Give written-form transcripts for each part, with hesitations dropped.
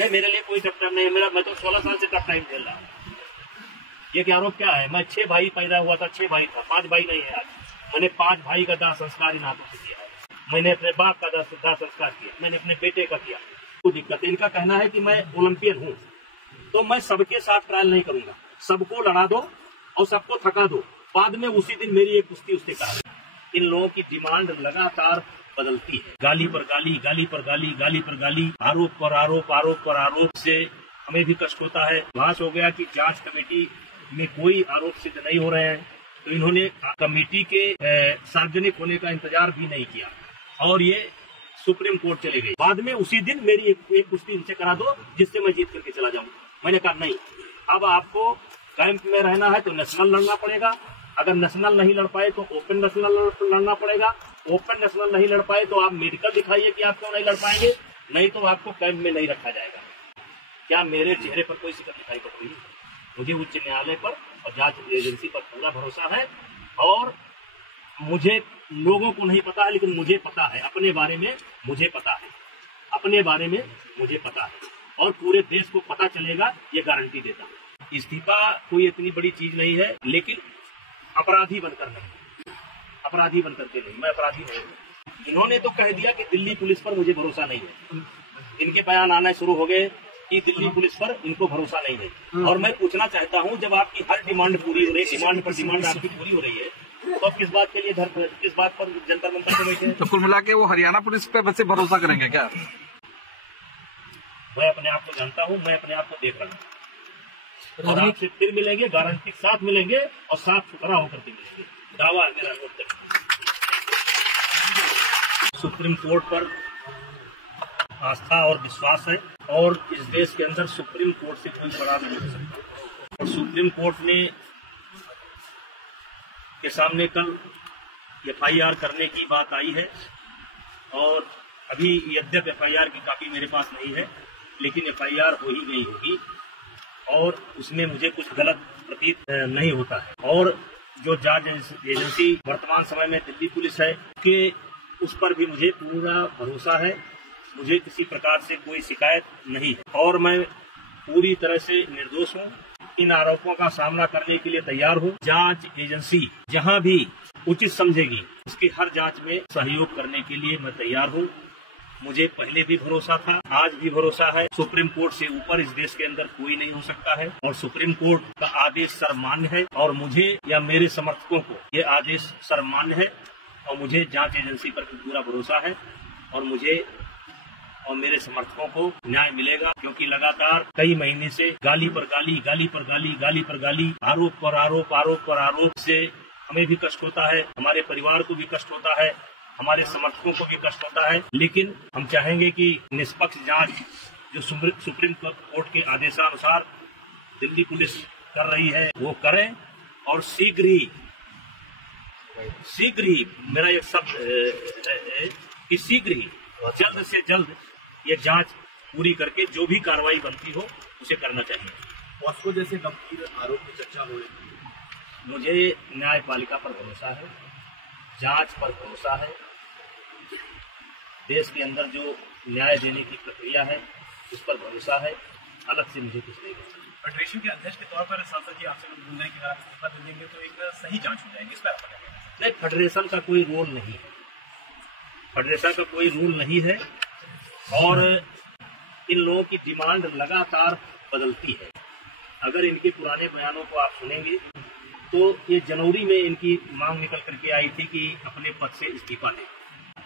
नहीं, मेरे लिए कोई टफ टाइम नहीं है। मैं तो 16 साल से टफ टाइम झेल रहा हूँ। ये क्या आरोप क्या है? मैं 6 भाई पैदा हुआ था, 6 भाई था, 5 भाई नहीं है आज। मैंने 5 भाई का दाह संस्कार इन हाथों से किया है। मैंने अपने बाप का दाह संस्कार किया, मैंने अपने बेटे का किया। कोई दिक्कत है? इनका कहना है कि मैं ओलंपियन हूँ, तो मैं सबके साथ ट्रायल नहीं करूंगा। सबको लड़ा दो और सबको थका दो, बाद में उसी दिन मेरी एक कुश्ती उससे कहा। इन लोगों की डिमांड लगातार बदलती है, गाली पर गाली, गाली पर गाली, गाली पर गाली, आरोप पर आरोप, आरोप पर आरोप से हमें भी कष्ट होता है। भास हो गया कि जांच कमेटी में कोई आरोप सिद्ध नहीं हो रहे हैं, तो इन्होंने कमेटी के सार्वजनिक होने का इंतजार भी नहीं किया और ये सुप्रीम कोर्ट चले गए। बाद में उसी दिन मेरी एक कुश्ती इनसे करा दो जिससे मैं जीत करके चला जाऊं। मैंने कहा नहीं, अब आपको कैंप में रहना है तो नेशनल लड़ना पड़ेगा। अगर नेशनल नहीं लड़ पाए तो ओपन नेशनल लड़ना पड़ेगा। ओपन नेशनल नहीं लड़ पाए तो आप मेडिकल दिखाइए कि आप क्यों नहीं लड़ पाएंगे, नहीं तो आपको कैंप में नहीं रखा जाएगा। क्या मेरे चेहरे पर कोई शिकन दिखाई पड़ रही है? मुझे उच्च न्यायालय पर और जांच एजेंसी पर पूरा भरोसा है और मुझे लोगों को नहीं पता है, लेकिन मुझे पता है अपने बारे में, मुझे पता है अपने बारे में, मुझे पता है और पूरे देश को पता चलेगा, ये गारंटी देता हूँ। इस्तीफा कोई इतनी बड़ी चीज नहीं है, लेकिन अपराधी बनकर नहीं, अपराधी बनकर के नहीं, मैं अपराधी नहीं हूँ। इन्होंने तो कह दिया कि दिल्ली पुलिस पर मुझे भरोसा नहीं है। इनके बयान आना शुरू हो गए कि दिल्ली पुलिस पर इनको भरोसा नहीं है। और मैं पूछना चाहता हूँ, जब आपकी हर डिमांड पूरी हो रही है, डिमांड पर डिमांड आपकी पूरी हो रही है, तो अब किस बात के लिए किस बात पर जंतर मंतर पे बैठे हैं? तो कुल मिला के वो हरियाणा पुलिस पे वैसे भरोसा करेंगे क्या? मैं अपने आप को जानता हूँ, मैं अपने आप को देख रहा हूँ और आपसे फिर मिलेंगे, गारंटी के साथ मिलेंगे और साफ सुथरा होकर के मिलेंगे। दावा है मेरा। सुप्रीम कोर्ट पर आस्था और विश्वास है और इस देश के अंदर सुप्रीम कोर्ट से कोई बड़ा नहीं हो सकता। और सुप्रीम कोर्ट ने के सामने कल FIR करने की बात आई है और अभी यद्यप FIR की कॉपी मेरे पास नहीं है, लेकिन FIR हो ही गई होगी और उसमें मुझे कुछ गलत प्रतीत नहीं होता है। और जो जांच एजेंसी वर्तमान समय में दिल्ली पुलिस है कि उस पर भी मुझे पूरा भरोसा है। मुझे किसी प्रकार से कोई शिकायत नहीं है और मैं पूरी तरह से निर्दोष हूँ। इन आरोपों का सामना करने के लिए तैयार हूँ। जांच एजेंसी जहां भी उचित समझेगी उसकी हर जांच में सहयोग करने के लिए मैं तैयार हूँ। मुझे पहले भी भरोसा था, आज भी भरोसा है। सुप्रीम कोर्ट से ऊपर इस देश के अंदर कोई नहीं हो सकता है और सुप्रीम कोर्ट का आदेश सर्वमान्य है और मुझे या मेरे समर्थकों को ये आदेश सर्वमान्य है और मुझे जांच एजेंसी पर पूरा भरोसा है और मुझे और मेरे समर्थकों को न्याय मिलेगा, क्योंकि लगातार कई महीने से गाली पर गाली, गाली पर गाली, गाली पर गाली, आरोप पर आरोप, आरोप पर आरोप से हमें भी कष्ट होता है, हमारे परिवार को भी कष्ट होता है, हमारे समर्थकों को भी कष्ट होता है। लेकिन हम चाहेंगे कि निष्पक्ष जांच जो सुप्रीम कोर्ट के आदेशानुसार दिल्ली पुलिस कर रही है वो करें और शीघ्र ही मेरा एक शब्द है कि शीघ्र ही जल्द से जल्द ये जांच पूरी करके जो भी कार्रवाई बनती हो उसे करना चाहिए। पॉस्को जैसे गंभीर आरोप की चर्चा हो रही है, मुझे न्यायपालिका पर भरोसा है, जांच पर भरोसा है। देश के अंदर जो न्याय देने की प्रक्रिया है उस पर भरोसा है। अलग से मुझे कुछ नहीं करना। फेडरेशन के अध्यक्ष के तौर पर सांसद जी आपसे बोल रहे हैं कि अगर आप इस्तीफा दे देंगे तो एक सही जांच हो जाएगी, इस पर आपका क्या कहना है? नहीं, फेडरेशन का कोई रोल नहीं है, फेडरेशन का कोई रूल नहीं है और इन लोगों की डिमांड लगातार बदलती है। अगर इनके पुराने बयानों को आप सुनेंगे तो ये जनवरी में इनकी मांग निकल करके आई थी कि अपने पद से इस्तीफा दें।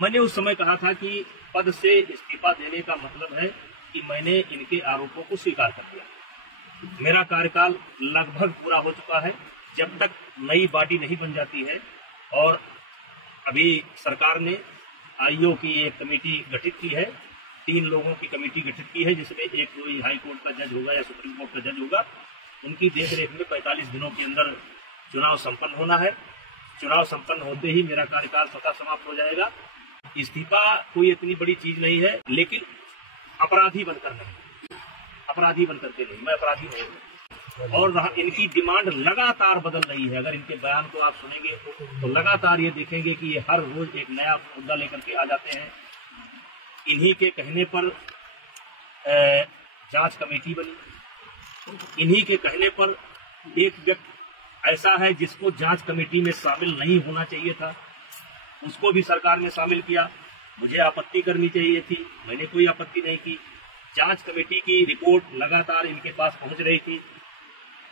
मैंने उस समय कहा था कि पद से इस्तीफा देने का मतलब है कि मैंने इनके आरोपों को स्वीकार कर लिया। मेरा कार्यकाल लगभग पूरा हो चुका है। जब तक नई बॉडी नहीं बन जाती है और अभी सरकार ने आईओ की एक कमेटी गठित की है, 3 लोगों की कमेटी गठित की है, जिसमें एक कोई हाई कोर्ट का जज होगा या सुप्रीम कोर्ट का जज होगा। उनकी देखरेख में 45 दिनों के अंदर चुनाव संपन्न होना है। चुनाव संपन्न होते ही मेरा कार्यकाल स्वतः समाप्त हो जाएगा। इस्तीफा कोई इतनी बड़ी चीज नहीं है, लेकिन अपराधी बनकर नहीं, अपराधी बनकर के नहीं, मैं अपराधी नहीं हूँ। और इनकी डिमांड लगातार बदल रही है। अगर इनके बयान को आप सुनेंगे तो लगातार ये देखेंगे कि ये हर रोज एक नया मुद्दा लेकर के आ जाते हैं। इन्हीं के कहने पर जांच कमेटी बनी। इन्हीं के कहने पर एक व्यक्ति ऐसा है जिसको जांच कमेटी में शामिल नहीं होना चाहिए था, उसको भी सरकार ने शामिल किया। मुझे आपत्ति करनी चाहिए थी, मैंने कोई आपत्ति नहीं की। जांच कमेटी की रिपोर्ट लगातार इनके पास पहुंच रही थी,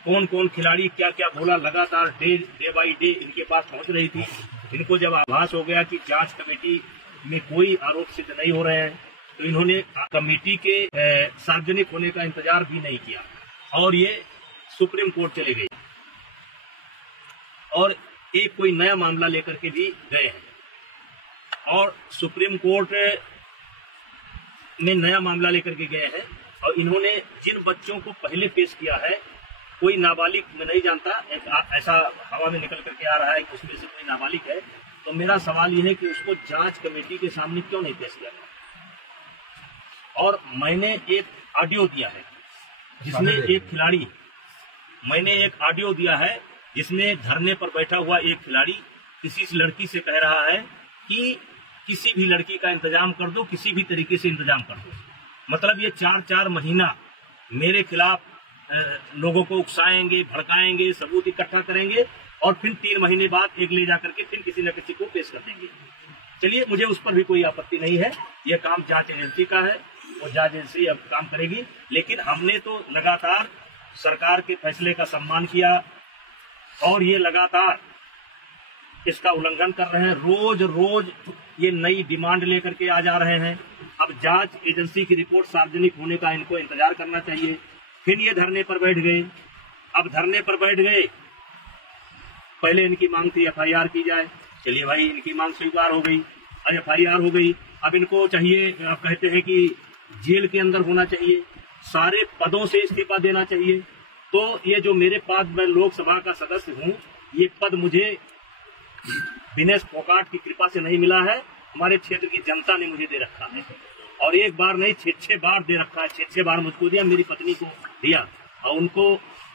कौन कौन खिलाड़ी क्या क्या बोला लगातार डे बाई डे इनके पास पहुंच रही थी। इनको जब आभास हो गया कि जांच कमेटी में कोई आरोप सिद्ध नहीं हो रहे हैं, तो इन्होंने कमेटी के सार्वजनिक होने का इंतजार भी नहीं किया और ये सुप्रीम कोर्ट चले गए और एक कोई नया मामला लेकर के भी गए हैं। और सुप्रीम कोर्ट में नया मामला लेकर के गए हैं और इन्होंने जिन बच्चों को पहले पेश किया है, कोई नाबालिग मैं नहीं जानता, ऐसा हवा में निकल करके आ रहा है कि उसमें से कोई नाबालिग है, तो मेरा सवाल यह है कि उसको जांच कमेटी के सामने क्यों नहीं पेश किया गया। और मैंने एक ऑडियो दिया है जिसमें एक खिलाड़ी, मैंने एक ऑडियो दिया है जिसमें धरने पर बैठा हुआ एक खिलाड़ी किसी लड़की से कह रहा है कि किसी भी लड़की का इंतजाम कर दो, किसी भी तरीके से इंतजाम कर दो। मतलब ये 4-4 महीना मेरे खिलाफ लोगों को उकसाएंगे, भड़काएंगे, सबूत इकट्ठा करेंगे और फिर 3 महीने बाद एक ले जाकर के फिर किसी न किसी को पेश कर देंगे। चलिए, मुझे उस पर भी कोई आपत्ति नहीं है, यह काम जांच एजेंसी का है, वो जांच एजेंसी अब काम करेगी। लेकिन हमने तो लगातार सरकार के फैसले का सम्मान किया और ये लगातार इसका उल्लंघन कर रहे हैं। रोज रोज ये नई डिमांड लेकर के आ जा रहे हैं। अब जांच एजेंसी की रिपोर्ट सार्वजनिक होने का इनको इंतजार करना चाहिए। फिर ये धरने पर बैठ गए। अब धरने पर बैठ गए, पहले इनकी मांग थी FIR की जाए। चलिए भाई, इनकी मांग स्वीकार हो गई और FIR हो गई। अब इनको चाहिए, अब कहते हैं कि जेल के अंदर होना चाहिए, सारे पदों से इस्तीफा देना चाहिए। तो ये जो मेरे पास, मैं लोकसभा का सदस्य हूँ, ये पद मुझे दिनेश फोगाट की कृपा से नहीं मिला है, हमारे क्षेत्र की जनता ने मुझे दे रखा है। और एक बार नहीं, 6 बार दे रखा है। 6 बार मुझको दिया, मेरी पत्नी को दिया, और उनको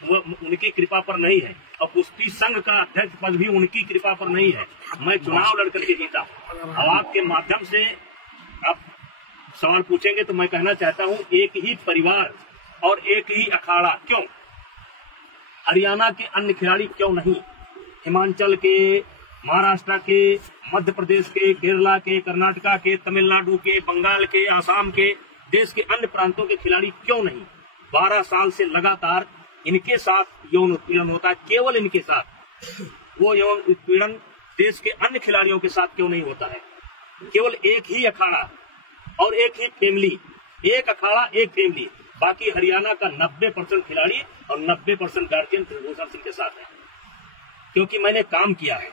उनकी कृपा पर नहीं है। और कुश्ती संघ का अध्यक्ष पद भी उनकी कृपा पर नहीं है। मैं चुनाव लड़कर के जीता। अब आपके माध्यम से आप सवाल पूछेंगे तो मैं कहना चाहता हूं, एक ही परिवार और एक ही अखाड़ा क्यों? हरियाणा के अन्य खिलाड़ी क्यों नहीं? हिमाचल के, महाराष्ट्र के, मध्य प्रदेश के, केरला के, कर्नाटका के, तमिलनाडु के, बंगाल के, आसाम के, देश के अन्य प्रांतों के खिलाड़ी क्यों नहीं? 12 साल से लगातार इनके साथ यौन उत्पीड़न होता है, केवल इनके साथ। वो यौन उत्पीड़न देश के अन्य खिलाड़ियों के साथ क्यों नहीं होता है? केवल एक ही अखाड़ा और एक ही फैमिली, एक अखाड़ा एक फैमिली। बाकी हरियाणा का 90% खिलाड़ी और 90% गार्जियन त्रिभूषण सिंह के साथ है। क्योंकि मैंने काम किया है,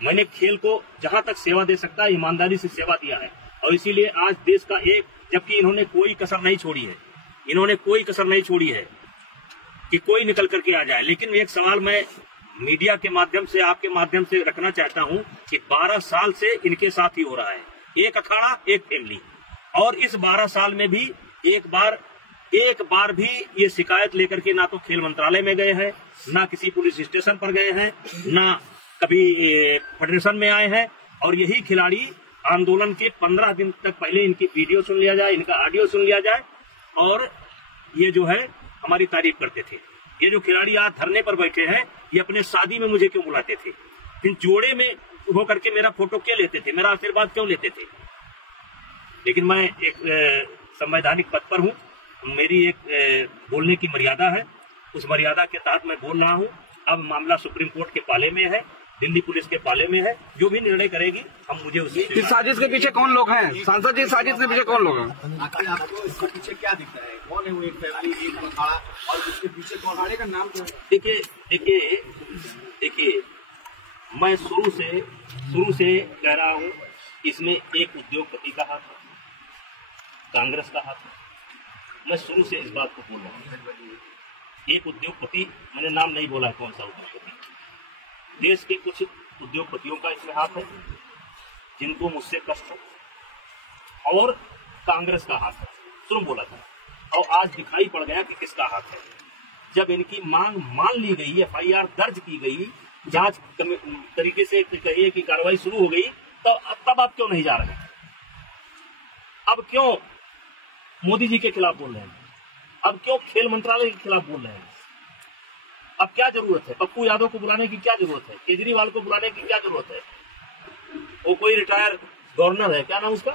मैंने खेल को जहां तक सेवा दे सकता है ईमानदारी से सेवा दिया है। और इसीलिए आज देश का एक, जबकि इन्होंने कोई कसर नहीं छोड़ी है, इन्होंने कोई कसर नहीं छोड़ी है कि कोई निकल करके आ जाए। लेकिन एक सवाल मैं मीडिया के माध्यम से, आपके माध्यम से रखना चाहता हूं कि 12 साल से इनके साथ ही हो रहा है, एक अखाड़ा एक फैमिली। और इस 12 साल में भी एक बार भी ये शिकायत लेकर के ना तो खेल मंत्रालय में गए हैं, ना किसी पुलिस स्टेशन पर गए हैं, ना कभी फेडरेशन में आए हैं। और यही खिलाड़ी आंदोलन के 15 दिन तक पहले इनकी वीडियो सुन लिया जाए, इनका ऑडियो सुन लिया जाए, और ये जो है हमारी तारीफ करते थे। ये जो खिलाड़ी आज धरने पर बैठे हैं, ये अपने शादी में मुझे क्यों बुलाते थे? फिर जोड़े में होकर के मेरा फोटो क्यों लेते थे, मेरा आशीर्वाद क्यों लेते थे? लेकिन मैं एक संवैधानिक पद पर हूँ, मेरी एक बोलने की मर्यादा है, उस मर्यादा के तहत मैं बोल रहा हूँ। अब मामला सुप्रीम कोर्ट के पाले में है, दिल्ली पुलिस के पाले में है, जो भी निर्णय करेगी हम मुझे उसी। इस साजिश के पीछे कौन लोग हैं? सांसद जी, साजिश के पीछे कौन लोग हैं? आपको इसके पीछे क्या दिखता है? कौन है वो एक फैमिली, एक अखाड़ा, और उसके पीछे कौन? अखाड़े का नाम क्या है? देखिए, मैं शुरू से कह रहा हूँ, इसमें एक उद्योगपति का हाथ है, कांग्रेस का हाथ है। मैं शुरू से इस बात को बोल रहा हूँ। एक उद्योगपति, मैंने नाम नहीं बोला है कौन सा उद्योगपति, देश के कुछ उद्योगपतियों का इसमें हाथ है जिनको मुझसे कष्ट है, और कांग्रेस का हाथ है। शुरू बोला था और आज दिखाई पड़ गया कि किसका हाथ है। जब इनकी मांग मान ली गई, FIR दर्ज की गई, जांच तरीके से कहिए कि कार्रवाई शुरू हो गई, तो तब आप क्यों नहीं जा रहे? अब क्यों मोदी जी के खिलाफ बोल रहे हैं? अब क्यों खेल मंत्रालय के खिलाफ बोल रहे हैं? अब क्या जरूरत है? पप्पू यादव को बुलाने की क्या जरूरत है? केजरीवाल को बुलाने की क्या जरूरत है? वो कोई रिटायर गवर्नर है, क्या नाम उसका,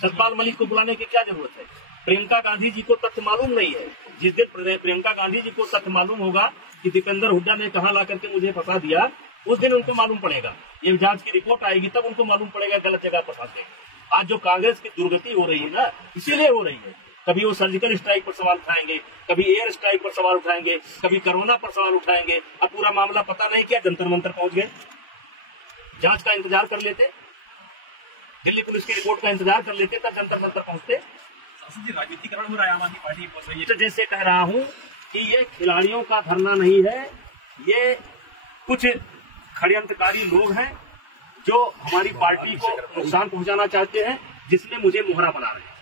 सतपाल मलिक को बुलाने की क्या जरूरत है? प्रियंका गांधी जी को तथ्य मालूम नहीं है। जिस दिन प्रियंका गांधी जी को तथ्य मालूम होगा कि दीपेंद्र हुड्डा ने कहां ला करके मुझे फंसा दिया, उस दिन उनको मालूम पड़ेगा। ये जांच की रिपोर्ट आएगी तब उनको मालूम पड़ेगा गलत जगह पर फंस गए। आज जो कांग्रेस की दुर्गति हो रही है ना, इसीलिए हो रही है। कभी वो सर्जिकल स्ट्राइक पर सवाल उठाएंगे, कभी एयर स्ट्राइक पर सवाल उठाएंगे, कभी कोरोना पर सवाल उठाएंगे। अब पूरा मामला पता नहीं क्या जंतर मंतर पहुंच गए। जांच का इंतजार कर लेते, दिल्ली पुलिस की रिपोर्ट का इंतजार कर लेते, तब जंतर मंतर पहुंचते। राजनीतिकरण हो रहा है, आम आदमी पार्टी पहुंच रही है। तो जैसे कह रहा हूं कि ये खिलाड़ियों का धरना नहीं है, ये कुछ षड्यंत्रकारी लोग हैं जो हमारी पार्टी को नुकसान पहुंचाना चाहते हैं, जिसमें मुझे मोहरा बना रहे हैं।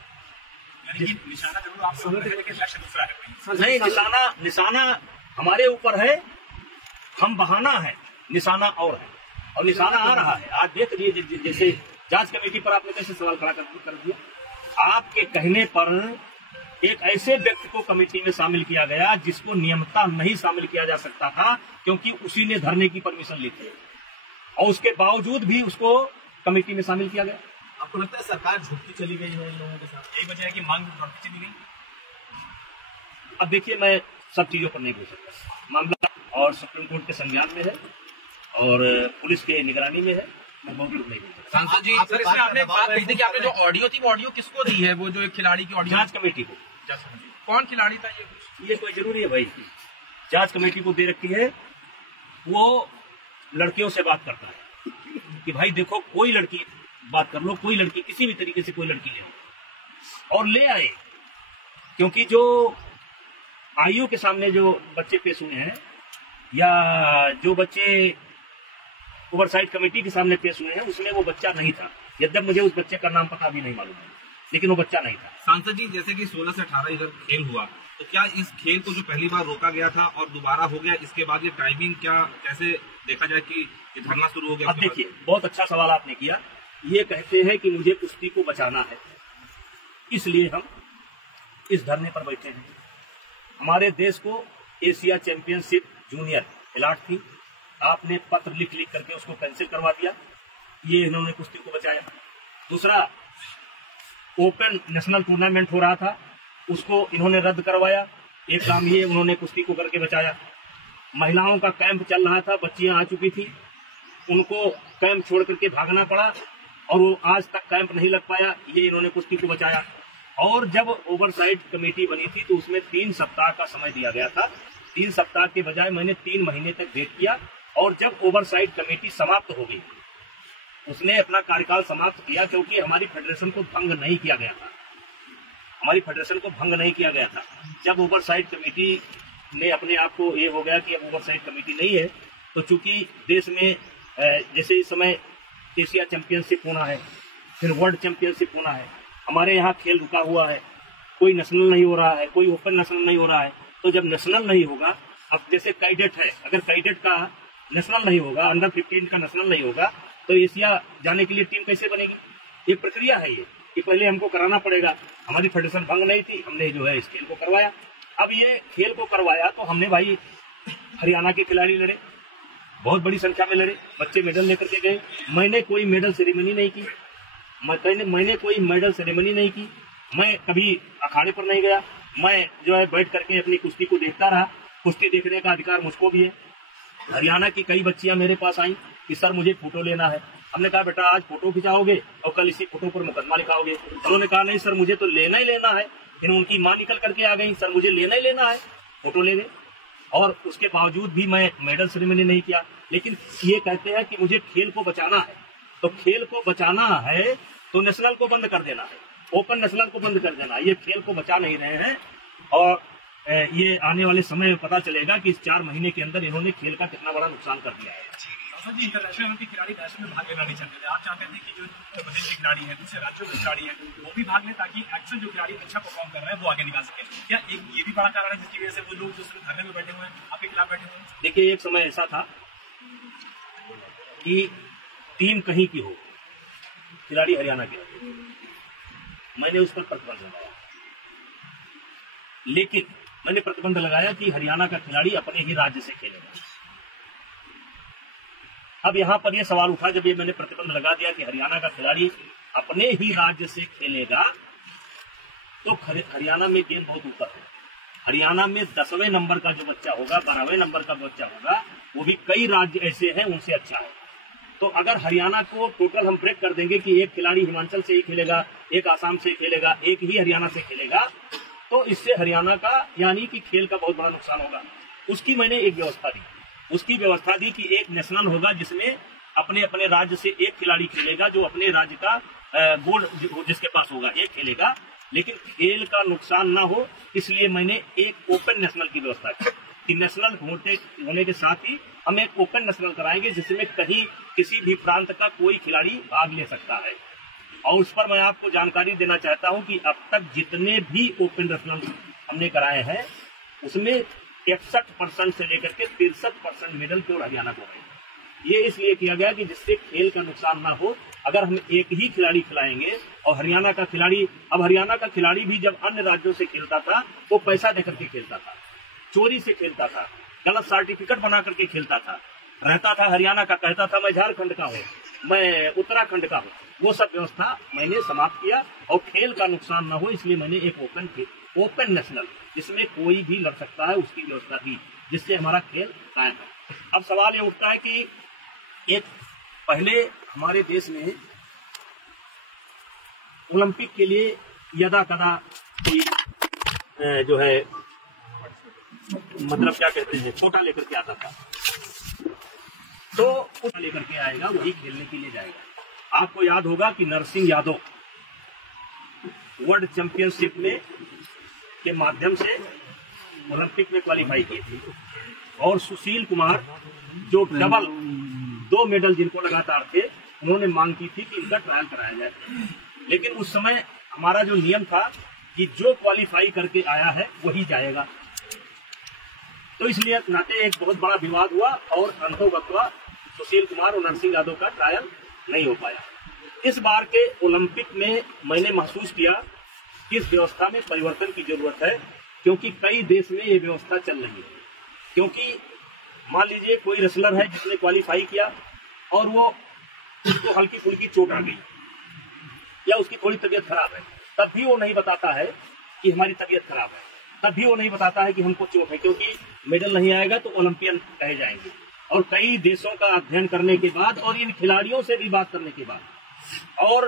निशाना जरूर आप समझते हैं, लेकिन लक्ष्य दूसरा है। नहीं, निशाना हमारे ऊपर है, हम बहाना है, निशाना और है, और निशाना आ रहा है। आज देख लीजिए, जैसे जांच कमेटी पर आपने कैसे सवाल खड़ा कर दिया। आपके कहने पर एक ऐसे व्यक्ति को कमेटी में शामिल किया गया जिसको नियमतः नहीं शामिल किया जा सकता था, क्योंकि उसी ने धरने की परमिशन ली थी, और उसके बावजूद भी उसको कमेटी में शामिल किया गया। आपको लगता है सरकार झुकती चली गई है इन लोगों के साथ? यही वजह है कि मांग बढ़ती चली गई। अब देखिए, मैं सब चीजों पर नहीं बोल सकता। मामला और सुप्रीम कोर्ट के संज्ञान में है और पुलिस के निगरानी में है, मैं बहुत कुछ नहीं बोल सकता। सांसद जी, सर इसमें आपने बात कही थी कि आपने जो ऑडियो थी वो ऑडियो किसको दी है? वो जो एक खिलाड़ी की ऑडियो, जांच कमेटी को। कौन खिलाड़ी था ये कोई जरूरी है भाई? जांच कमेटी को दे रखी है। वो लड़कियों से बात करता है कि भाई देखो, कोई लड़की बात कर लो, कोई लड़की, किसी भी तरीके से कोई लड़की ले लो और ले आए, क्योंकि जो आयु के सामने जो बच्चे पेश हुए हैं या जो बच्चे ओवरसाइट कमेटी के सामने पेश हुए हैं, उसमें वो बच्चा नहीं था। यद्यप मुझे उस बच्चे का नाम पता भी नहीं मालूम है, लेकिन वो बच्चा नहीं था। सांसद जी, जैसे कि 16 से 18 इधर खेल हुआ, तो क्या इस खेल को जो पहली बार रोका गया था और दोबारा हो गया, इसके बाद ये टाइमिंग क्या कैसे देखा जाए कि ये धरना शुरू हो गया? अब देखिए, बहुत अच्छा सवाल आपने किया। ये कहते हैं कि मुझे कुश्ती को बचाना है, इसलिए हम इस धरने पर बैठे हैं। हमारे देश को एशिया चैंपियनशिप जूनियर अलाट थी, आपने पत्र लिख करके उसको कैंसिल करवा दिया। ये इन्होंने कुश्ती को बचाया। दूसरा, ओपन नेशनल टूर्नामेंट हो रहा था, उसको इन्होंने रद्द करवाया। एक काम ये उन्होंने कुश्ती को करके बचाया। महिलाओं का कैंप चल रहा था, बच्चियां आ चुकी थी, उनको कैंप छोड़ करके भागना पड़ा और वो आज तक कैंप नहीं लग पाया, ये इन्होंने कुश्ती को बचाया। और जब ओवरसाइट कमेटी बनी थी तो उसमें 3 सप्ताह का समय दिया गया था। 3 सप्ताह के बजाय मैंने 3 महीने तक वेट किया, और जब ओवरसाइट कमेटी समाप्त हो गई, उसने अपना कार्यकाल समाप्त किया, क्योंकि हमारी फेडरेशन को भंग नहीं किया गया था। हमारी फेडरेशन को भंग नहीं किया गया था। जब ओवरसाइट कमेटी ने अपने आप को ये हो गया कि अब ओवरसाइट कमेटी नहीं है, तो चूंकि देश में जैसे इस समय एशिया चैंपियनशिप होना है, फिर वर्ल्ड चैंपियनशिप होना है, हमारे यहाँ खेल रुका हुआ है, कोई नेशनल नहीं हो रहा है, कोई ओपन नेशनल नहीं हो रहा है। तो जब नेशनल नहीं होगा, अब जैसे कैडेट है, अगर कैडेट का नेशनल नहीं होगा, अंडर 15 का नेशनल नहीं होगा, तो एशिया जाने के लिए टीम कैसे बनेगी? एक प्रक्रिया है ये कि पहले हमको कराना पड़ेगा। हमारी फेडरेशन भंग नहीं थी, हमने जो है इस खेल को करवाया। अब ये खेल को करवाया तो हमने भाई हरियाणा के खिलाड़ी लड़े, बहुत बड़ी संख्या में लड़े, बच्चे मेडल लेकर के गए। मैंने कोई मेडल सेरेमनी नहीं की, मैंने कोई मेडल सेरेमनी नहीं की। मैं कभी अखाड़े पर नहीं गया, मैं जो है बैठ करके अपनी कुश्ती को देखता रहा। कुश्ती देखने का अधिकार मुझको भी है। हरियाणा की कई बच्चियां मेरे पास आई कि सर मुझे फोटो लेना है। हमने कहा बेटा आज फोटो खिंचाओगे और कल इसी फोटो पर मुकदमा लिखाओगे। उन्होंने कहा नहीं सर मुझे तो लेना ही लेना है। फिर उनकी मां निकल करके आ गई, सर मुझे लेना ही लेना है, फोटो ले गए। और उसके बावजूद भी मैं मेडल सेरेमनी नहीं किया। लेकिन ये कहते हैं कि मुझे खेल को बचाना है, तो खेल को बचाना है तो नेशनल को बंद कर देना है, ओपन नेशनल को बंद कर देना है। ये खेल को बचा नहीं रहे हैं, और ये आने वाले समय में पता चलेगा कि इस 4 महीने के अंदर इन्होंने खेल का कितना बड़ा नुकसान कर दिया है। जी, इंटरनेशनल लेवल के खिलाड़ी नेशनल में भाग लेना नहीं चाहते थे। आप चाहते थे कि जो प्रदेश के खिलाड़ी हैं, दूसरे राज्यों के खिलाड़ी हैं, वो भी भाग लें, ताकि एक्शन जो खिलाड़ी अच्छा परफॉर्म कर रहे हैं वो आगे निकाल सके। क्या एक ये भी बड़ा कारण है जिसकी वजह से वो लोग जो धरने में बैठे हुए हैं, आपके खिलाफ बैठे हुए हैं? देखिए, एक समय ऐसा था कि टीम कहीं की हो, खिलाड़ी हरियाणा के, मैंने उस पर प्रतिबंध लगाया। लेकिन मैंने प्रतिबंध लगाया कि हरियाणा का खिलाड़ी अपने ही राज्य से खेलेगा। अब यहाँ पर यह सवाल उठा, जब ये मैंने प्रतिबंध लगा दिया कि हरियाणा का खिलाड़ी अपने ही राज्य से खेलेगा, तो हरियाणा में गेम बहुत ऊपर है। हरियाणा में 10वें नंबर का जो बच्चा होगा, 12वें नंबर का बच्चा होगा, वो भी कई राज्य ऐसे हैं उनसे अच्छा है। तो अगर हरियाणा को टोटल हम ब्रेक कर देंगे कि एक खिलाड़ी हिमाचल से ही खेलेगा, एक आसाम से खेलेगा, एक ही हरियाणा से खेलेगा, तो इससे हरियाणा का यानी कि खेल का बहुत बड़ा नुकसान होगा। उसकी मैंने एक व्यवस्था दी, उसकी व्यवस्था दी कि एक नेशनल होगा जिसमें अपने अपने राज्य से एक खिलाड़ी खेलेगा, जो अपने राज्य का बोर्ड जिसके पास होगा एक खेलेगा, लेकिन खेल का नुकसान ना हो, इसलिए मैंने एक ओपन नेशनल की व्यवस्था की कि नेशनल होने के साथ ही हम एक ओपन नेशनल कराएंगे जिसमें कहीं किसी भी प्रांत का कोई खिलाड़ी भाग ले सकता है। और उस पर मैं आपको जानकारी देना चाहता हूं कि अब तक जितने भी ओपन नेशनल हमने कराए हैं उसमें 61% से लेकर के 63% मेडल केवल हरियाणा को गए। ये इसलिए किया गया कि जिससे खेल का नुकसान ना हो। अगर हम एक ही खिलाड़ी खिलाएंगे और हरियाणा का खिलाड़ी, अब हरियाणा का खिलाड़ी भी जब अन्य राज्यों से खेलता था वो पैसा देकर के खेलता था, चोरी से खेलता था, गलत सर्टिफिकेट बना करके खेलता था, रहता था हरियाणा का, कहता था मैं झारखंड का हूँ, मैं उत्तराखंड का हूँ। वो सब व्यवस्था मैंने समाप्त किया और खेल का नुकसान ना हो इसलिए मैंने एक ओपन नेशनल जिसमें कोई भी लड़ सकता है उसकी व्यवस्था की, जिससे हमारा खेल कायम है। अब सवाल ये उठता है कि एक पहले हमारे देश में ओलंपिक के लिए यदा कदा कोई जो है मतलब क्या कहते हैं कोटा लेकर के आता था, तो कोटा लेकर के आएगा वही खेलने के लिए जाएगा। आपको याद होगा कि नरसिंह यादव वर्ल्ड चैंपियनशिप में के माध्यम से ओलंपिक में क्वालिफाई किए थे, और सुशील कुमार जो डबल 2 मेडल जिनको लगातार थे, उन्होंने मांग की थी कि इनका ट्रायल कराया जाए। लेकिन उस समय हमारा जो नियम था कि जो क्वालिफाई करके आया है वही जाएगा, तो इसलिए नाते एक बहुत बड़ा विवाद हुआ और अंतोगत्वा सुशील कुमार और नरसिंह यादव का ट्रायल नहीं हो पाया। इस बार के ओलंपिक में मैंने महसूस किया कि इस व्यवस्था में परिवर्तन की जरूरत है, क्योंकि कई देश में ये व्यवस्था चल रही है। क्योंकि मान लीजिए कोई रेसलर है जिसने क्वालिफाई किया और वो उसको हल्की फुल्की चोट आ गई या उसकी थोड़ी तबीयत खराब है, तब भी वो नहीं बताता है कि हमारी तबीयत खराब है, तब भी वो नहीं बताता है कि हमको चोट है, क्योंकि मेडल नहीं आएगा तो ओलंपियन कहे जाएंगे। और कई देशों का अध्ययन करने के बाद और इन खिलाड़ियों से भी बात करने के बाद और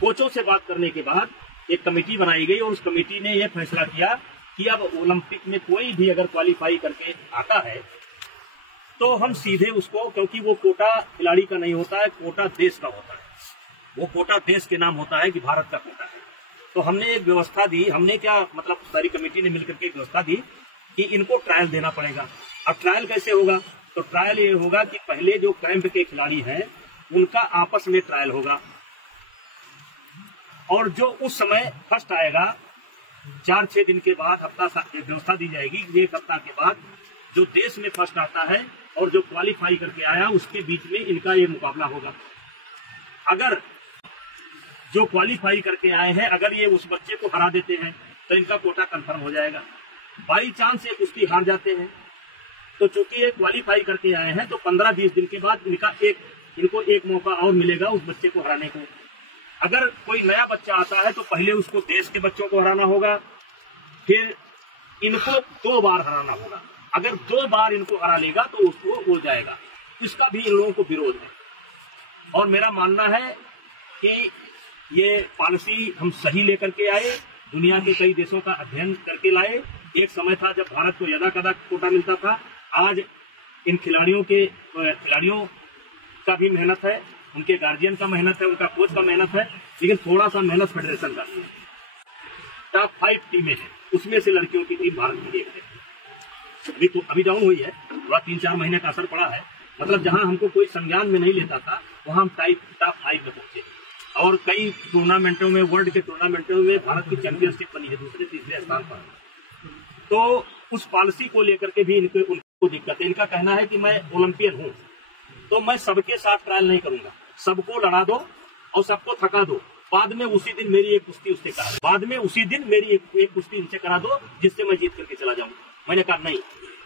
कोचों से बात करने के बाद एक कमेटी बनाई गई और उस कमेटी ने यह फैसला किया कि अब ओलंपिक में कोई भी अगर क्वालिफाई करके आता है तो हम सीधे उसको, क्योंकि वो कोटा खिलाड़ी का नहीं होता है, कोटा देश का होता है, वो कोटा देश के नाम होता है कि भारत का कोटा है। तो हमने एक व्यवस्था दी, हमने क्या मतलब सारी कमेटी ने मिलकर के एक व्यवस्था दी कि इनको ट्रायल देना पड़ेगा। अब ट्रायल कैसे होगा? तो ट्रायल ये होगा कि पहले जो कैंप के खिलाड़ी हैं उनका आपस में ट्रायल होगा, और जो उस समय फर्स्ट आएगा 4-6 दिन के बाद हफ्ता व्यवस्था दी जाएगी, एक हफ्ता के बाद जो देश में फर्स्ट आता है और जो क्वालिफाई करके आया उसके बीच में इनका ये मुकाबला होगा। अगर जो क्वालिफाई करके आए हैं अगर ये उस बच्चे को हरा देते हैं तो इनका कोटा कंफर्म हो जाएगा। बाई चांस एक कुश्ती हार जाते हैं तो चूंकि ये क्वालिफाई करके आए हैं तो 15-20 दिन के बाद इनको एक मौका और मिलेगा उस बच्चे को हराने को। अगर कोई नया बच्चा आता है तो पहले उसको देश के बच्चों को हराना होगा, फिर इनको 2 बार हराना होगा। अगर 2 बार इनको हरा लेगा तो उसको हो जाएगा। इसका भी इन लोगों को विरोध है और मेरा मानना है कि ये पॉलिसी हम सही लेकर के आए, दुनिया के कई देशों का अध्ययन करके लाए। एक समय था जब भारत को यदा कदा कोटा मिलता था, आज इन खिलाड़ियों का भी मेहनत है, उनके गार्जियन का मेहनत है, उनका कोच का मेहनत है, लेकिन थोड़ा सा मेहनत फेडरेशन का है। टॉप 5 टीमें हैं, उसमें से लड़कियों की टीम भारत की एक है। अभी डाउन हुई है, थोड़ा 3-4 महीने का असर पड़ा है। मतलब जहां हमको कोई संज्ञान में नहीं लेता था वहां हम टॉप 5 में पहुंचे और कई टूर्नामेंटों में, वर्ल्ड के टूर्नामेंटों में भारत की चैंपियनशिप बनी है 2-3 स्थान पर। तो उस पॉलिसी को लेकर के भी उनको दिक्कत है। इनका कहना है कि मैं ओलंपियन हूं तो मैं सबके साथ ट्रायल नहीं करूंगा, सबको लड़ा दो और सबको थका दो बाद में उसी दिन मेरी एक कुश्ती उससे करा, बाद में उसी दिन मेरी एक कुश्ती उनसे करा दो जिससे मैं जीत करके चला जाऊँ। मैंने कहा नहीं,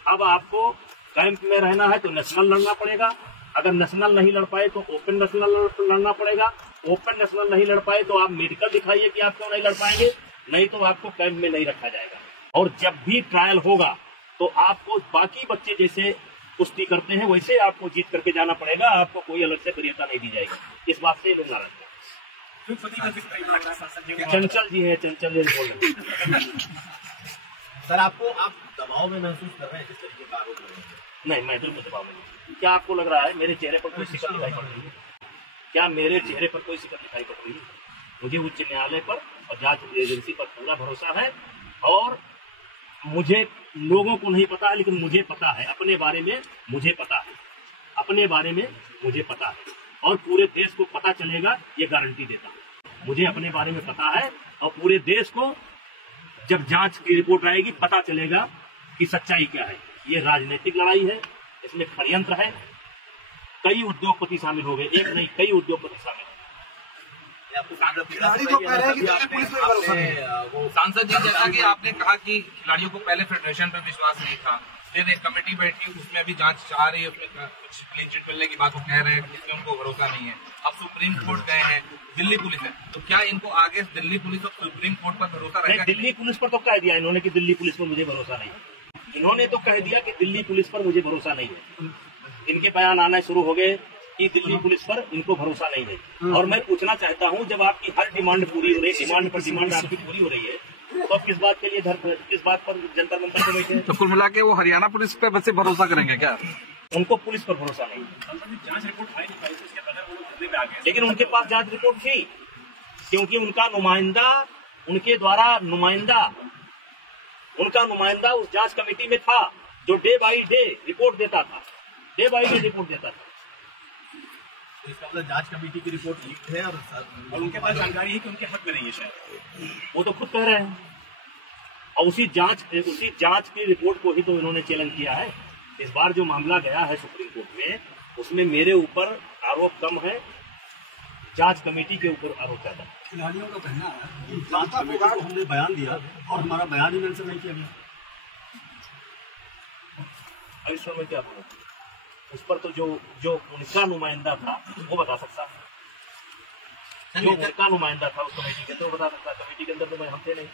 अब आपको कैंप में रहना है तो नेशनल लड़ना पड़ेगा, अगर नेशनल नहीं लड़ पाए तो ओपन नेशनल लड़ना पड़ेगा, ओपन नेशनल नहीं लड़ पाए तो आप मेडिकल दिखाइए कि आप क्यों नहीं लड़ पाएंगे, नहीं तो आपको कैंप में नहीं रखा जाएगा। और जब भी ट्रायल होगा तो आपको बाकी बच्चे जैसे कुश्ती करते हैं वैसे आपको जीत करके जाना पड़ेगा, आपको कोई अलग से वरीयता नहीं दी जाएगी। इस बात से लोग नाराज हैं। चंचल जी है, चंचल जी बोल रहे हैं। सर आपको आप दबाव में महसूस कर रहे हैं जिस तरीके का आरोप लग रहा है? नहीं, मैं बिल्कुल दबाव में नहीं। क्या आपको लग रहा है मेरे चेहरे पर कोई शिकन दिखाई पड़ रही है? क्या मेरे चेहरे पर कोई शिकन दिखाई पड़ रही है? मुझे उच्च न्यायालय पर और जांच एजेंसी पर पूरा भरोसा है, और मुझे लोगों को नहीं पता है लेकिन मुझे पता है, अपने बारे में मुझे पता है, अपने बारे में मुझे पता है, और पूरे देश को पता चलेगा, ये गारंटी देता हूँ। मुझे अपने बारे में पता है और पूरे देश को जब जांच की रिपोर्ट आएगी पता चलेगा कि सच्चाई क्या है। ये राजनीतिक लड़ाई है, इसमें षड्यंत्र है, कई उद्योगपति शामिल हो गए, एक नहीं कई उद्योगपति शामिल। सांसद जी, जैसा कि आपने कहा कि खिलाड़ियों को पहले फेडरेशन पर विश्वास नहीं था, फिर एक कमेटी बैठी, उसमें अभी जांच चाह रही है, उसमें कुछ क्लीन चिट मिलने की बात वो कह रहे हैं, जिसमें उनको भरोसा नहीं है। अब सुप्रीम कोर्ट गए हैं, दिल्ली पुलिस है, तो क्या इनको आगे दिल्ली पुलिस और सुप्रीम कोर्ट पर भरोसा रहेगा? दिल्ली पुलिस पर तो कह दिया इन्होंने कि दिल्ली पुलिस पर मुझे भरोसा नहीं है। इन्होंने तो कह दिया कि दिल्ली पुलिस पर मुझे भरोसा नहीं है। इनके बयान आना शुरू हो गए कि दिल्ली पुलिस पर इनको भरोसा नहीं है। और मैं पूछना चाहता हूं, जब आपकी हर डिमांड पूरी हो रही है, डिमांड पर डिमांड आपकी पूरी हो रही है, तो अब किस बात के लिए किस बात पर जंतर मंतर पे बैठे हैं? तो कुल मिला के वो हरियाणा पुलिस पे वैसे भरोसा करेंगे क्या? उनको पुलिस पर भरोसा नहीं, जांच रिपोर्ट आई नहीं पाई, उसके बगैर वो धरने पे आ गए। लेकिन उनके पास जांच रिपोर्ट थी, क्योंकि उनका नुमाइंदा उनके द्वारा उनका नुमाइंदा उस जांच कमेटी में था, जो डे बाई डे रिपोर्ट देता था, डे बाई डे रिपोर्ट देता था। इसका मतलब जांच कमेटी की रिपोर्ट लीक है और उनके पास जानकारी है कि उनके हक में नहीं है शायद, वो तो खुद कह रहे हैं। और उसी जांच की रिपोर्ट को ही तो इन्होंने चैलेंज किया है। इस बार जो मामला गया है सुप्रीम कोर्ट में, उसमें मेरे ऊपर आरोप कम है, जांच कमेटी के ऊपर आरोप ज्यादा। खिलाड़ियों का कहना है कि जांच कमेटी को हमने बयान दिया और हमारा बयान ही मेंशन नहीं किया गया। इस समय क्या बोला उस पर, तो जो उनका नुमाइंदा था वो बता सकता है, जो उनका नुमाइंदा था उस कमेटी के, तो बता सकता। कमेटी के अंदर तो मैं हम थे नहीं।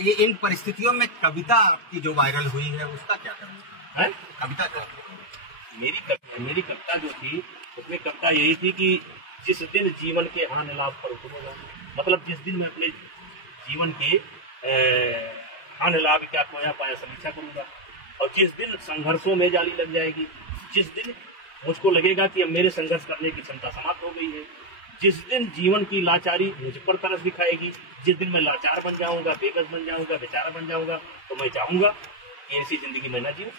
ये इन परिस्थितियों में कविता की जो वायरल हुई है उसका क्या करना है? कविता क्या? मेरी कविता जो थी उसमें कविता यही थी कि जिस दिन जीवन के हानि लाभ पर उतरूंगा, मतलब जिस दिन मैं अपने जीवन के हानि लाभ क्या खोया पाया समीक्षा करूंगा, और जिस दिन संघर्षों में जाली लग जाएगी, जिस दिन मुझको लगेगा कि अब मेरे संघर्ष करने की क्षमता समाप्त हो गई है, जिस दिन जीवन की लाचारी मुझ पर तरस दिखाएगी, जिस दिन मैं लाचार बन जाऊंगा, बेकस बन जाऊंगा, बेचारा बन जाऊंगा, तो मैं चाहूंगा कि ऐसी जिंदगी में न जीऊं।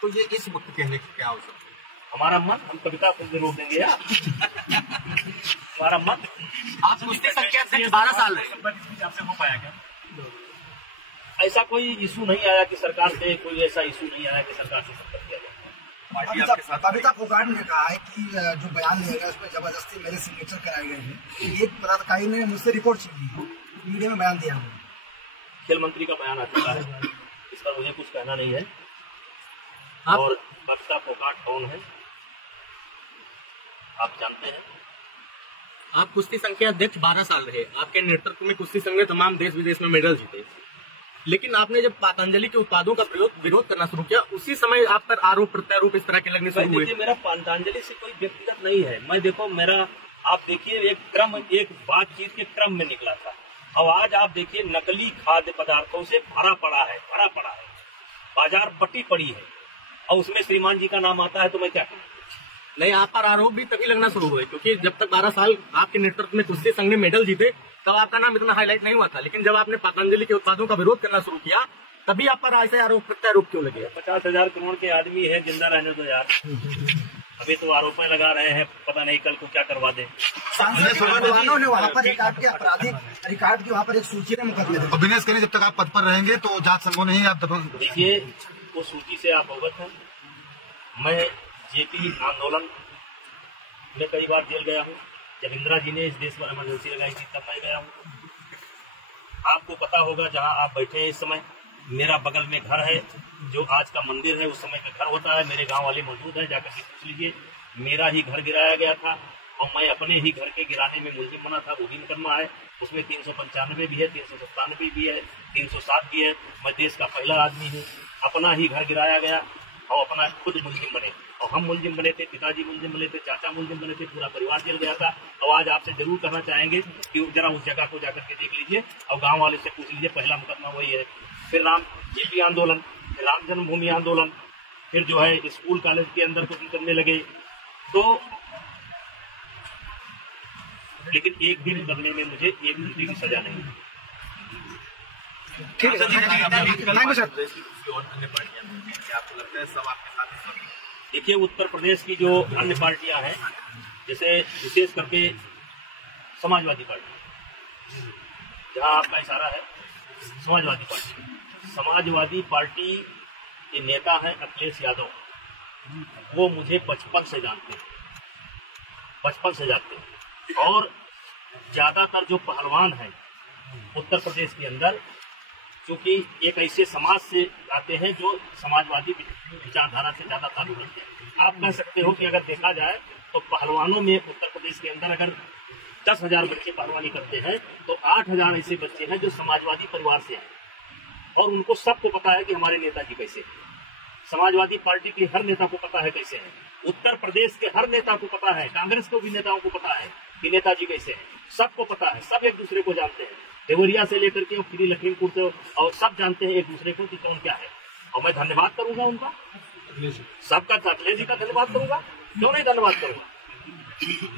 तो ये इस वक्त कहने की क्या आवश्यकता है? हमारा मन, हम कविता को रोक देंगे यार। हमारा मन, आप कुश्ती संख्या 12 साल रहे, आपसे हो पाया क्या? ऐसा कोई इशू नहीं आया कि सरकार से, कोई ऐसा इशू नहीं आया कि सरकार से संपर्क किया जाए। कविता फोगाट ने कहा है कि जो बयान लिया गया उसमें जबरदस्ती मेरे सिग्नेचर कराए गए हैं। एक पदाधिकारी ने मुझसे रिपोर्ट छीनी है, मीडिया में बयान दिया है। खेल मंत्री का बयान आ चुका है, इस पर मुझे कुछ कहना नहीं है। और कविता फोगाट कौन है आप जानते हैं। आप कुश्ती संघ के अध्यक्ष 12 साल रहे, आपके नेतृत्व में कुश्ती संघ ने तमाम देश विदेश में मेडल जीते, लेकिन आपने जब पतंजलि के उत्पादों का विरोध करना शुरू किया, उसी समय आप पर आरोप प्रत्यारोप इस तरह के लगने शुरू हुए। देखिए, मेरा पतंजलि से कोई व्यक्तिगत नहीं है। मैं देखो आप देखिए एक बातचीत के क्रम में निकला था, और आज आप देखिए नकली खाद्य पदार्थों से भरा पड़ा है, बाजार बटी पड़ी है, और उसमें श्रीमान जी का नाम आता है, तो मैं क्या करूँ? नहीं, आप पर आरोप भी तभी लगना शुरू हुए क्योंकि जब तक 12 साल आपके नेतृत्व में कुश्ती संघ ने मेडल जीते तब आपका नाम इतना हाईलाइट नहीं हुआ था, लेकिन जब आपने पतंजलि के उत्पादों का विरोध करना शुरू किया तभी आप पर ऐसे आरोप प्रत्यारोप क्यों लगे? 50,000 करोड़ के आदमी है, जिंदा रहने दो यार। अभी तो आरोप लगा रहे हैं, पता नहीं कल को क्या करवा दे। सांसद ने वहाँ पर एक आपके आपराधिक रिकॉर्ड की वहाँ पर एक सूची में मुकदमे थे। अभिनय करें जब तक आप पद पर रहेंगे तो जांच संघों नहीं आप देखिए, उस सूची से आप अवगत हैं। मैं जेपी आंदोलन में कई बार जेल गया हूँ, जब इंदिरा जी ने इस देश पर इमरजेंसी लगाई थी तब मैं गया हूँ। आपको पता होगा जहाँ आप बैठे हैं इस समय, मेरा बगल में घर है, जो आज का मंदिर है उस समय का घर होता है। मेरे गांव वाले मौजूद हैं, जाकर के पूछ लीजिए। मेरा ही घर गिराया गया था और मैं अपने ही घर के गिराने में मुलजिम बना था। वो भी मुकदमा है, उसमें 395 भी है, 397 भी है, 307 भी है। मैं देश का पहला आदमी हूँ। अपना ही घर गिराया गया और अपना खुद मुलजिम बने, और हम मुलजिम बने थे, पिताजी मुलजिम बने थे, चाचा मुलजिम बने थे, पूरा परिवार जल गया था। और आज आपसे जरूर कहना चाहेंगे कि जरा उस जगह को जाकर के देख लीजिए और गांव वाले से पूछ लीजिए। पहला मुकदमा वही है। फिर जेपी आंदोलन, फिर राम जन्मभूमि आंदोलन, फिर जो है स्कूल कॉलेज के अंदर कुछ करने लगे। तो लेकिन एक भी मुकदमे में मुझे एक घंटे की सजा नहीं। ठीक है, थैंक यू सर। आपको लगता है सब आपके साथ? देखिए, उत्तर प्रदेश की जो अन्य पार्टियां हैं, जैसे विशेष करके समाजवादी पार्टी, जहां आपका इशारा है, समाजवादी पार्टी के नेता हैं अखिलेश यादव। वो मुझे बचपन से जानते हैं, और ज्यादातर जो पहलवान हैं उत्तर प्रदेश के अंदर, क्योंकि एक ऐसे समाज से आते हैं जो समाजवादी विचारधारा से ज्यादा ताल्लुक रखते हैं। आप कह सकते हो कि अगर देखा जाए तो पहलवानों में उत्तर प्रदेश के अंदर अगर 10,000 बच्चे पहलवानी करते हैं तो 8,000 ऐसे बच्चे हैं जो समाजवादी परिवार से हैं, और उनको सबको पता है कि हमारे नेताजी कैसे हैं। समाजवादी पार्टी के हर नेता को पता है कैसे है, उत्तर प्रदेश के हर नेता को पता है, कांग्रेस को भी नेताओं को पता है कि नेताजी कैसे हैं। सबको पता है, सब एक दूसरे को जानते हैं, देवरिया से लेकर के फ्री लखीमपुर से, और सब जानते हैं एक दूसरे को कि कौन क्या है। और मैं धन्यवाद करूंगा उनका, सबका, अखिलेश जी का धन्यवाद करूंगा। क्यों नहीं धन्यवाद करूंगा,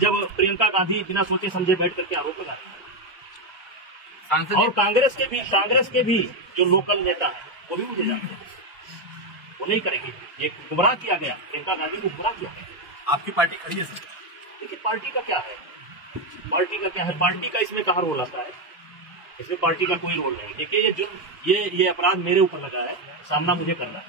जब प्रियंका गांधी बिना सोचे समझे बैठ करके आरोप लगा रही है। और कांग्रेस के भी जो लोकल नेता है वो भी मुझे जानते हैं, वो नहीं करेंगे। ये गुमराह किया गया, प्रियंका गांधी को गुमराह किया गया। आपकी पार्टी खड़ी है सर? देखिए, पार्टी का क्या है, पार्टी का इसमें कहाँ रोल आता है? इसमें पार्टी का कोई रोल नहीं। देखिए, ये अपराध मेरे ऊपर लगा है, सामना मुझे करना है।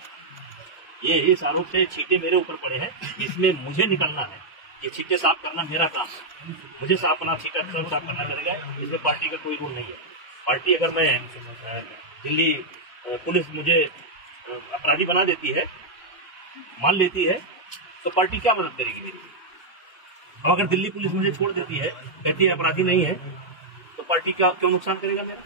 ये इस आरोप से छींटे मेरे ऊपर पड़े हैं, इसमें मुझे निकलना है। ये छींटे साफ करना मेरा काम है, मुझे अपना छींटा साफ करना पड़ेगा। इसमें पार्टी का कोई रोल नहीं है। पार्टी अगर मैं दिल्ली पुलिस मुझे अपराधी बना देती है, मान लेती है, तो पार्टी क्या मदद करेगी मेरी? और अगर दिल्ली पुलिस मुझे छोड़ देती है, कहती है अपराधी नहीं है, तो पार्टी का क्यों नुकसान करेगा मेरा?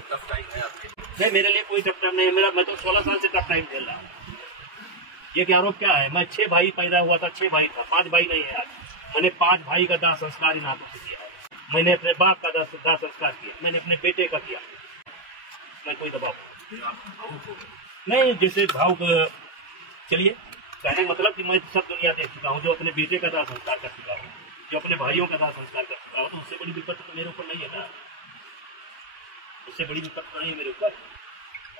टफ टाइम है आपके? नहीं, मेरे लिए कोई टफ टाइम नहीं है। मैं तो 16 साल से टफ टाइम झेल रहा हूँ। ये क्या आरोप क्या है? मैं 6 भाई पैदा हुआ था, 6 भाई था, 5 भाई नहीं है आज। मैंने 5 भाई का दाह संस्कार इन हाथों से किया है। मैंने अपने बाप का दाह संस्कार किया, मैंने अपने बेटे का किया। मैं कोई दबाव नहीं, जैसे भावुक, चलिए कहने का मतलब कि मैं सब दुनिया देख चुका हूँ, जो अपने बेटे का दाह संस्कार कर चुका हूँ, जो अपने भाइयों का दाह संस्कार कर चुका हूँ। तो उससे बड़ी विपत्ति तो मेरे ऊपर नहीं है ना, उससे बड़ी विपत्ति नहीं है मेरे ऊपर।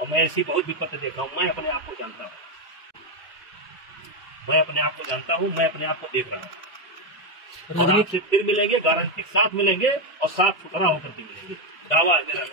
और मैं ऐसी बहुत विपत्ति देखा हूँ। मैं अपने आप को जानता हूँ, मैं अपने आप को देख रहा हूँ। और आपसे फिर मिलेंगे, गारंटी साथ मिलेंगे और साफ सुथरा होकर के मिलेंगे। दावा है मेरा।